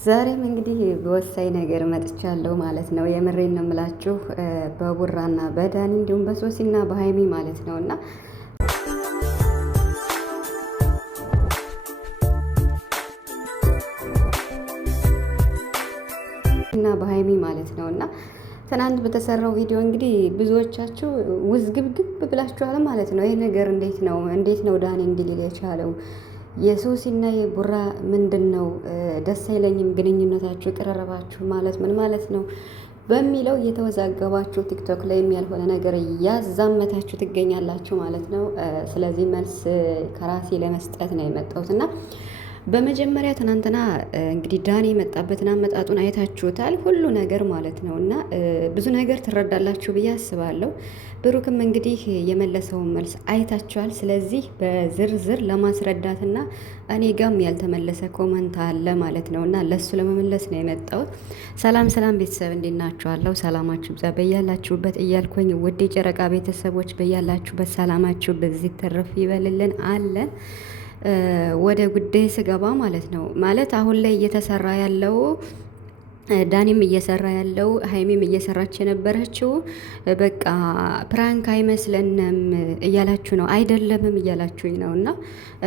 ዛሬም እንግዲህ በወሳኝ ነገር መጥቻለሁ ማለት ነው። የምሬን ነው የምላችሁ በቡራና በዳኒ እንዲሁም በሶሲና በሀይሚ ማለት ነው እና በሀይሚ ማለት ነው እና ትናንት በተሰራው ቪዲዮ እንግዲህ ብዙዎቻችሁ ውዝግብግብ ብላችኋል ማለት ነው። ይህ ነገር እንዴት ነው ዳኒ እንዲል የቻለው? የሶሲና የቡራ ምንድን ነው? ደስ አይለኝም ግንኙነታችሁ ቅረረባችሁ ማለት ምን ማለት ነው በሚለው እየተወዛገባችሁ ቲክቶክ ላይ ያልሆነ ነገር እያዛመታችሁ ትገኛላችሁ ማለት ነው። ስለዚህ መልስ ከራሴ ለመስጠት ነው የመጣሁት እና በመጀመሪያ ትናንትና እንግዲህ ዳኒ የመጣበትን አመጣጡን አይታችሁታል፣ ሁሉ ነገር ማለት ነው እና ብዙ ነገር ትረዳላችሁ ብዬ አስባለሁ። ብሩክም እንግዲህ የመለሰውን መልስ አይታችኋል። ስለዚህ በዝርዝር ለማስረዳትና እኔ ጋም ያልተመለሰ ኮመንት አለ ማለት ነው እና ለሱ ለመመለስ ነው የመጣሁት። ሰላም ሰላም ቤተሰብ እንዴት ናችኋለሁ? ሰላማችሁ ብዛ በያላችሁበት እያልኩኝ ውድ የጨረቃ ቤተሰቦች በያላችሁበት ሰላማችሁ በዚህ ተረፍ ይበልልን አለን። ወደ ጉዳይ ስገባ ማለት ነው ማለት አሁን ላይ እየተሰራ ያለው ዳኒም እየሰራ ያለው ሀይሚም እየሰራች የነበረችው በቃ ፕራንክ አይመስለንም እያላችሁ ነው፣ አይደለምም እያላችሁኝ ነው። እና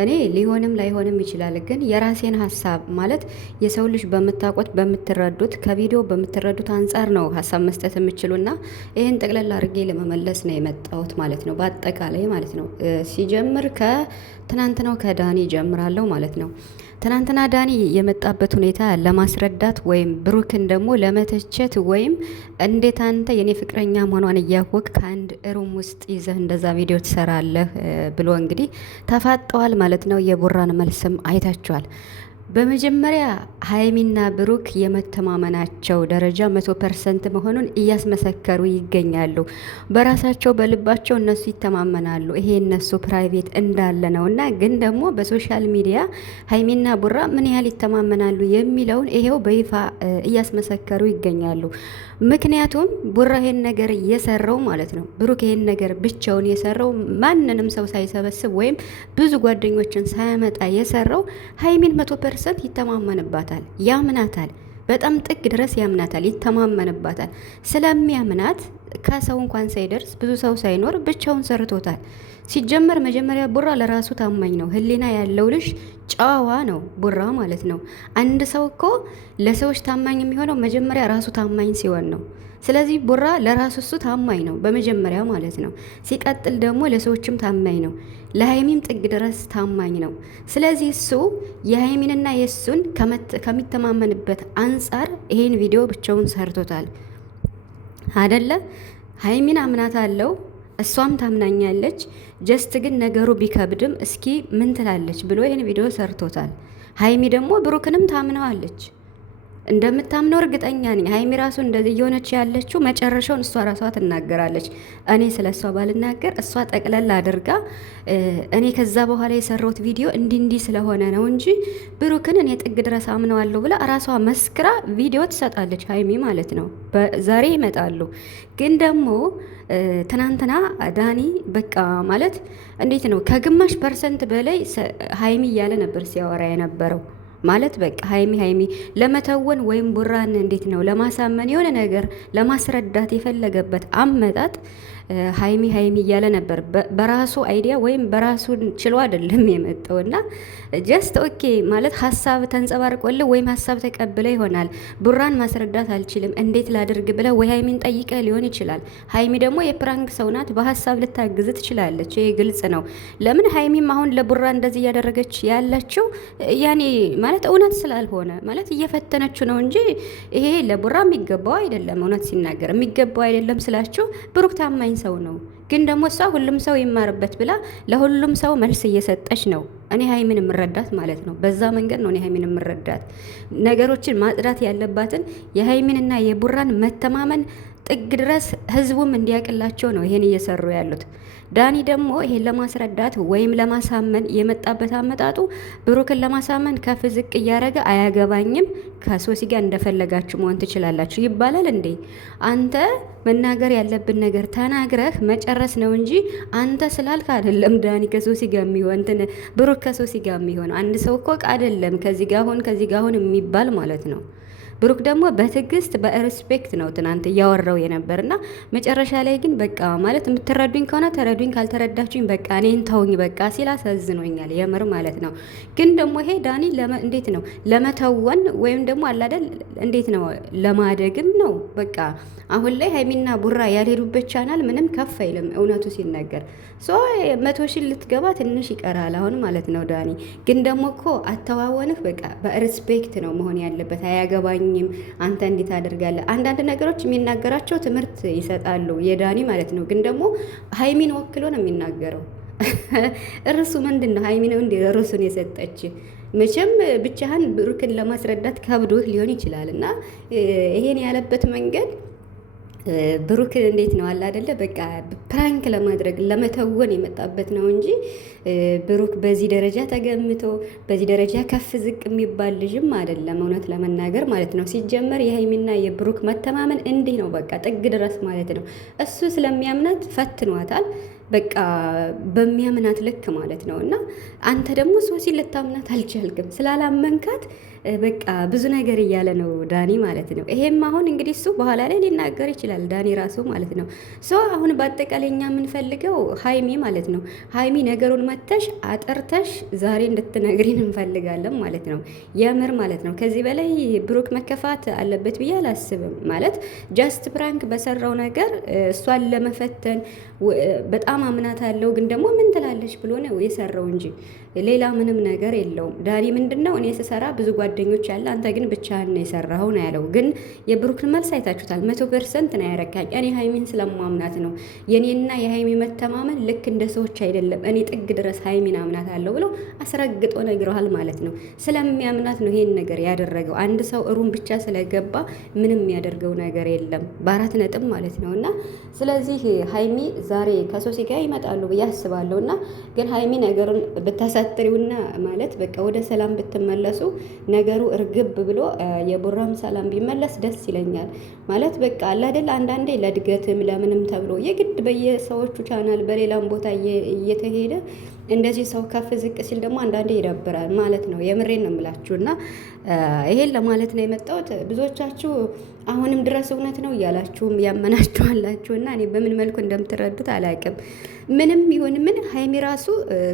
እኔ ሊሆንም ላይሆንም ይችላል፣ ግን የራሴን ሀሳብ ማለት የሰው ልጅ በምታውቁት በምትረዱት ከቪዲዮ በምትረዱት አንጻር ነው ሀሳብ መስጠት የምችሉና ይህን ጠቅለል አድርጌ ለመመለስ ነው የመጣሁት ማለት ነው። በአጠቃላይ ማለት ነው ሲጀምር ከትናንትናው ከዳኒ ጀምራለሁ ማለት ነው። ትናንትና ዳኒ የመጣበት ሁኔታ ለማስረዳት ወይም ብሩክን ደግሞ ለመተቸት ወይም እንዴት አንተ የኔ ፍቅረኛ መሆኗን እያወቅ ከአንድ ሩም ውስጥ ይዘህ እንደዛ ቪዲዮ ትሰራለህ ብሎ እንግዲህ ተፋጠዋል ማለት ነው። የቡራን መልስም አይታችኋል። በመጀመሪያ ሀይሚና ብሩክ የመተማመናቸው ደረጃ 100% መሆኑን እያስመሰከሩ ይገኛሉ። በራሳቸው በልባቸው እነሱ ይተማመናሉ። ይሄ እነሱ ፕራይቬት እንዳለ ነው እና ግን ደግሞ በሶሻል ሚዲያ ሀይሚና ቡራ ምን ያህል ይተማመናሉ የሚለውን ይሄው በይፋ እያስመሰከሩ ይገኛሉ። ምክንያቱም ቡራ ይሄን ነገር የሰራው ማለት ነው ብሩክ ይሄን ነገር ብቻውን የሰራው ማንንም ሰው ሳይሰበስብ ወይም ብዙ ጓደኞችን ሳያመጣ የሰራው ሀይሚን 100% ይተማመንባታል፣ ያምናታል። በጣም ጥግ ድረስ ያምናታል፣ ይተማመንባታል። ስለሚያምናት ከሰው እንኳን ሳይደርስ ብዙ ሰው ሳይኖር ብቻውን ሰርቶታል። ሲጀመር መጀመሪያ ቡራ ለራሱ ታማኝ ነው። ህሊና ያለው ልጅ ጨዋ ነው ቡራ ማለት ነው። አንድ ሰው እኮ ለሰዎች ታማኝ የሚሆነው መጀመሪያ ራሱ ታማኝ ሲሆን ነው። ስለዚህ ቡራ ለራሱ እሱ ታማኝ ነው በመጀመሪያ ማለት ነው። ሲቀጥል ደግሞ ለሰዎችም ታማኝ ነው። ለሀይሚም ጥግ ድረስ ታማኝ ነው። ስለዚህ እሱ የሀይሚንና የእሱን ከሚተማመንበት አንጻር ይሄን ቪዲዮ ብቻውን ሰርቶታል አደለ? ሀይሚን አምናት አለው፣ እሷም ታምናኛለች። ጀስት ግን ነገሩ ቢከብድም እስኪ ምን ትላለች ብሎ ይህን ቪዲዮ ሰርቶታል። ሀይሚ ደግሞ ብሩክንም ታምነዋለች። እንደምታምነው እርግጠኛ ነኝ። ሀይሚ ራሱ እንደዚህ እየሆነች ያለችው መጨረሻውን እሷ ራሷ ትናገራለች። እኔ ስለ እሷ ባልናገር እሷ ጠቅለል አድርጋ እኔ ከዛ በኋላ የሰራሁት ቪዲዮ እንዲህ ስለሆነ ነው እንጂ ብሩክን እኔ ጥግ ድረስ አምነዋለሁ ብላ ራሷ መስክራ ቪዲዮ ትሰጣለች። ሀይሚ ማለት ነው። ዛሬ ይመጣሉ። ግን ደግሞ ትናንትና ዳኒ በቃ ማለት እንዴት ነው ከግማሽ ፐርሰንት በላይ ሀይሚ እያለ ነበር ሲያወራ የነበረው ማለት በቃ ሀይሚ ለመተወን ወይም ቡራን እንዴት ነው ለማሳመን የሆነ ነገር ለማስረዳት የፈለገበት አመጣጥ ሀይሚ እያለ ነበር። በራሱ አይዲያ ወይም በራሱ ችሎ አይደለም የመጣው እና ጀስት ኦኬ ማለት ሀሳብ ተንጸባርቆልህ ወይም ሀሳብ ተቀብለ ይሆናል። ቡራን ማስረዳት አልችልም እንዴት ላድርግ ብለ ወይ ሀይሚን ጠይቀ ሊሆን ይችላል። ሀይሚ ደግሞ የፕራንክ ሰው ናት፣ በሀሳብ ልታግዝ ትችላለች። ይሄ ግልጽ ነው። ለምን ሀይሚም አሁን ለቡራ እንደዚህ እያደረገች ያለችው ያኔ ማለት እውነት ስላልሆነ ማለት እየፈተነችው ነው እንጂ ይሄ ለቡራ የሚገባው አይደለም። እውነት ሲናገር የሚገባው አይደለም ስላችሁ ብሩክ ታማኝ ሰው ነው። ግን ደግሞ እሷ ሁሉም ሰው ይማርበት ብላ ለሁሉም ሰው መልስ እየሰጠች ነው። እኔ ሀይሚን የምረዳት ማለት ነው። በዛ መንገድ ነው እኔ ሀይሚን የምረዳት። ነገሮችን ማጽዳት ያለባትን የሀይሚንና የቡራን መተማመን ጥግ ድረስ ህዝቡም እንዲያቅላቸው ነው ይሄን እየሰሩ ያሉት። ዳኒ ደግሞ ይሄን ለማስረዳት ወይም ለማሳመን የመጣበት አመጣጡ ብሩክን ለማሳመን ከፍ ዝቅ እያደረገ አያገባኝም፣ ከሶሲ ጋር እንደፈለጋችሁ መሆን ትችላላችሁ ይባላል እንዴ? አንተ መናገር ያለብን ነገር ተናግረህ መጨረስ ነው እንጂ አንተ ስላልክ አይደለም ዳኒ ከሶሲ ጋር የሚሆን እንትን ብሩክ ከሶሲ ጋር የሚሆን አንድ ሰው እኮ አይደለም ከዚህ ጋር ሆን ከዚህ ጋር ሆን የሚባል ማለት ነው። ብሩክ ደግሞ በትዕግስት በሬስፔክት ነው ትናንት እያወራው የነበርና መጨረሻ ላይ ግን በቃ ማለት የምትረዱኝ ከሆነ ተረዱኝ፣ ካልተረዳችሁኝ በቃ እኔን ተውኝ በቃ ሲል አሳዝኖኛል የምር ማለት ነው። ግን ደግሞ ይሄ ዳኒ እንዴት ነው ለመተወን ወይም ደግሞ አላደል እንዴት ነው ለማደግም ነው በቃ አሁን ላይ ሀይሚና ቡራ ያልሄዱበት ቻናል ምንም ከፍ አይልም እውነቱ ሲነገር። 100,000 ልትገባ ትንሽ ይቀራል አሁን ማለት ነው ዳኒ። ግን ደግሞ እኮ አተዋወንህ በቃ በሬስፔክት ነው መሆን ያለበት። አያገባኝም አንተ እንዴት አደርጋለህ? አንዳንድ ነገሮች የሚናገራቸው ትምህርት ይሰጣሉ የዳኒ ማለት ነው። ግን ደግሞ ሀይሚን ወክሎ ነው የሚናገረው። እርሱ ምንድን ነው ሀይሚ ነው እንዴ ርዕሱን የሰጠች? መቼም ብቻህን ብሩክን ለማስረዳት ከብዶህ ሊሆን ይችላል እና ይሄን ያለበት መንገድ ብሩክ እንዴት ነው አለ አይደለ በቃ ፕራንክ ለማድረግ ለመተወን የመጣበት ነው እንጂ ብሩክ በዚህ ደረጃ ተገምቶ በዚህ ደረጃ ከፍ ዝቅ የሚባል ልጅም አይደለም እውነት ለመናገር ማለት ነው። ሲጀመር የሀይሚና የብሩክ መተማመን እንዲህ ነው በቃ ጥግ ድረስ ማለት ነው። እሱ ስለሚያምናት ፈትኗታል በቃ በሚያምናት ልክ ማለት ነው። እና አንተ ደግሞ ሶሲ ልታምናት አልቻልክም ስላላመንካት በቃ ብዙ ነገር እያለ ነው ዳኒ ማለት ነው። ይሄም አሁን እንግዲህ እሱ በኋላ ላይ ሊናገር ይችላል ዳኒ ራሱ ማለት ነው። አሁን በአጠቃላይ እኛ የምንፈልገው ሀይሚ ማለት ነው ሀይሚ ነገሩን መተሽ አጠርተሽ ዛሬ እንድትነግሪን እንፈልጋለን ማለት ነው። የምር ማለት ነው። ከዚህ በላይ ብሩክ መከፋት አለበት ብዬ አላስብም። ማለት ጃስት ፕራንክ በሰራው ነገር እሷን ለመፈተን በጣም አምናት አለው ግን ደግሞ ምን ትላለች ብሎ ነው የሰራው እንጂ ሌላ ምንም ነገር የለውም። ዳኒ ምንድነው እኔ ስሰራ ብዙ ጓደኞች ያለ አንተ ግን ብቻህን ነው የሰራኸው ነው ያለው። ግን የብሩክን መልስ አይታችሁታል። 100% ነው ያረካኝ። እኔ ሀይሚን ስለማምናት ነው። የኔና የሀይሚ መተማመን ልክ እንደ ሰዎች አይደለም። እኔ ጥግ ድረስ ሀይሚን አምናት አለው ብሎ አስረግጦ ነግረዋል ማለት ነው። ስለሚያምናት ነው ይሄን ነገር ያደረገው። አንድ ሰው እሩን ብቻ ስለገባ ምንም ያደርገው ነገር የለም። በ4 ነጥብ ማለት ነው። እና ስለዚህ ሀይሚ ዛሬ ከሶሲ ጋር ይመጣሉ ብዬ አስባለሁ። እና ግን ሀይሚ ነገሩን ብታሳጥሪውና ማለት በቃ ወደ ሰላም ብትመለሱ ነገሩ እርግብ ብሎ የቡራም ሰላም ቢመለስ ደስ ይለኛል። ማለት በቃ አላደል አንዳንዴ ለእድገትም ለምንም ተብሎ የግድ በየሰዎቹ ቻናል በሌላም ቦታ እየተሄደ እንደዚህ ሰው ከፍ ዝቅ ሲል ደግሞ አንዳንዴ ይደብራል ማለት ነው። የምሬን ነው የምላችሁ። እና ይሄን ለማለት ነው የመጣሁት። ብዙዎቻችሁ አሁንም ድረስ እውነት ነው እያላችሁም ያመናችኋላችሁ እና እኔ በምን መልኩ እንደምትረዱት አላውቅም። ምንም ይሁን ምን ሀይሚ ራሱ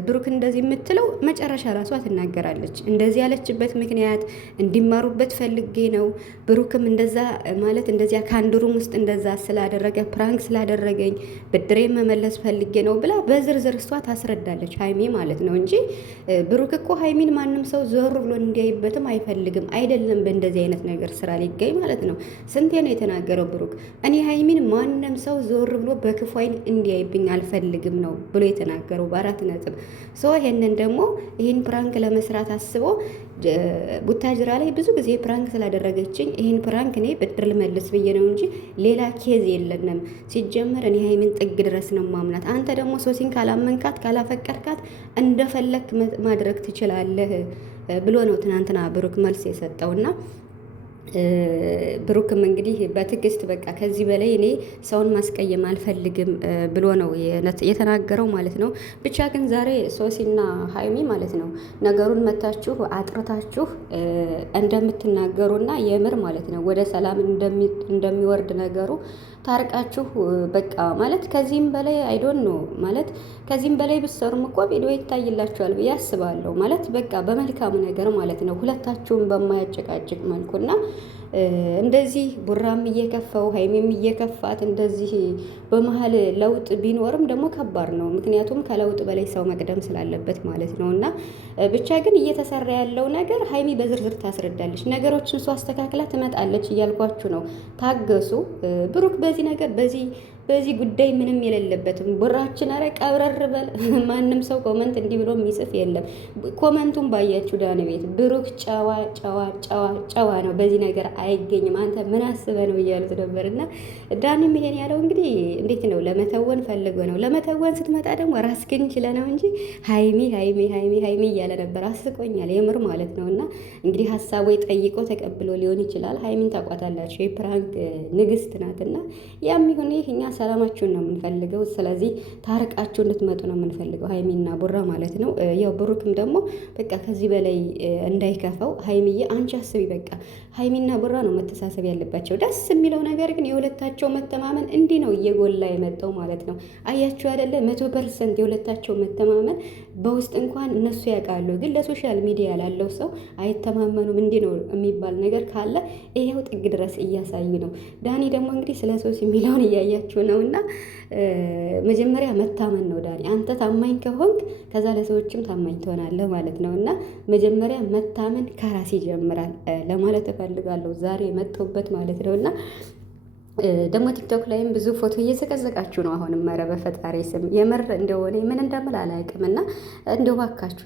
ብሩክ እንደዚህ የምትለው መጨረሻ ራሷ ትናገራለች። እንደዚህ ያለችበት ምክንያት እንዲማሩበት ፈልጌ ነው። ብሩክም እንደዛ ማለት እንደዚያ ከአንድ ሩም ውስጥ እንደዛ ስላደረገ ፕራንክ ስላደረገኝ ብድሬ መመለስ ፈልጌ ነው ብላ በዝርዝር እሷ ታስረዳለች ሀይሚ ማለት ነው እንጂ ብሩክ እኮ ሀይሚን ማንም ሰው ዞር ብሎ እንዲያይበትም አይፈልግም። አይደለም በእንደዚህ አይነት ነገር ስራ ሊገኝ ማለት ነው። ስንቴ ነው የተናገረው ብሩክ? እኔ ሀይሚን ማንም ሰው ዞር ብሎ በክፉ አይን እንዲያይብኝ አልፈልግም ነው ብሎ የተናገረው በ4 ነጥብ። ይሄንን ደግሞ ይህን ፕራንክ ለመስራት አስቦ ቡታጅራ ላይ ብዙ ጊዜ ፕራንክ ስላደረገችኝ ይህን ፕራንክ እኔ ብድር ልመልስ ብዬ ነው እንጂ ሌላ ኬዝ የለንም። ሲጀመር እኔ ሀይሚን ጥግ ድረስ ነው ማምናት። አንተ ደግሞ ሶሲን ካላመንካት ካላፈቀድካት እንደፈለክ ማድረግ ትችላለህ ብሎ ነው ትናንትና ብሩክ መልስ የሰጠውና ብሩክም እንግዲህ በትዕግስት በቃ ከዚህ በላይ እኔ ሰውን ማስቀየም አልፈልግም ብሎ ነው የተናገረው ማለት ነው። ብቻ ግን ዛሬ ሶሲና ሀይሚ ማለት ነው ነገሩን መታችሁ አጥርታችሁ እንደምትናገሩና የምር ማለት ነው ወደ ሰላም እንደሚወርድ ነገሩ ታርቃችሁ በቃ ማለት ከዚህም በላይ አይዶን ነው ማለት ከዚህም በላይ ብትሰሩም እኮ ቪዲዮ ይታይላችኋል ብዬ አስባለሁ። ማለት በቃ በመልካም ነገር ማለት ነው ሁለታችሁም በማያጨቃጭቅ መልኩና እንደዚህ ቡራም እየከፋው ሀይሜም እየከፋት እንደዚህ በመሀል ለውጥ ቢኖርም ደግሞ ከባድ ነው። ምክንያቱም ከለውጥ በላይ ሰው መቅደም ስላለበት ማለት ነው። እና ብቻ ግን እየተሰራ ያለው ነገር ሀይሚ በዝርዝር ታስረዳለች። ነገሮችን እሷ አስተካክላ ትመጣለች እያልኳችሁ ነው። ታገሱ። ብሩክ በዚህ ነገር በዚህ ጉዳይ ምንም የሌለበትም። ቡራችን አረ ቀብረር በል። ማንም ሰው ኮመንት እንዲህ ብሎ የሚጽፍ የለም። ኮመንቱን ባያችሁ ዳኒ ቤት ብሩክ ጨዋ ጨዋ ጨዋ ጨዋ ነው፣ በዚህ ነገር አይገኝም፣ አንተ ምን አስበህ ነው እያሉት ነበር። እና ዳኒም ይሄን ያለው እንግዲህ እንዴት ነው ለመተወን ፈልጎ ነው። ለመተወን ስትመጣ ደግሞ ራስህን ችለህ ነው እንጂ ሀይሚ ሀይሚ ሀይሚ ሀይሚ እያለ ነበር። አስቆኛል የምር ማለት ነው። እና እንግዲህ ሀሳቡ ጠይቆ ተቀብሎ ሊሆን ይችላል። ሀይሚን ታውቋታላችሁ፣ የፕራንክ ንግስት ናትና ያም ይሁን ይህ እኛ ሰላማችሁን ነው የምንፈልገው። ስለዚህ ታርቃችሁ እንድትመጡ ነው የምንፈልገው ሀይሚና ቡራ ማለት ነው። ያው ብሩክም ደግሞ በቃ ከዚህ በላይ እንዳይከፋው ሀይሚዬ አንቺ አስቢ። በቃ ሀይሚና ቡራ ነው መተሳሰብ ያለባቸው። ደስ የሚለው ነገር ግን የሁለታቸው መተማመን እንዲህ ነው እየጎላ የመጣው ማለት ነው። አያችሁ አይደለ? 100% የሁለታቸው መተማመን በውስጥ እንኳን እነሱ ያውቃሉ፣ ግን ለሶሻል ሚዲያ ላለው ሰው አይተማመኑም። እንዲህ ነው የሚባል ነገር ካለ ይሄው ጥግ ድረስ እያሳዩ ነው። ዳኒ ደግሞ እንግዲህ ስለ ሶስ የሚለውን እያያችሁ ነው። እና መጀመሪያ መታመን ነው ዳኒ። አንተ ታማኝ ከሆንክ ከዛ ለሰዎችም ታማኝ ትሆናለህ ማለት ነው። እና መጀመሪያ መታመን ከራስ ይጀምራል ለማለት እፈልጋለሁ ዛሬ የመጣሁበት ማለት ነው። እና ደግሞ ቲክቶክ ላይም ብዙ ፎቶ እየዘቀዘቃችሁ ነው። አሁንም ኧረ በፈጣሪ ስም የምር እንደሆነ ምን እንደምል አላውቅም። እና እንደው ባካችሁ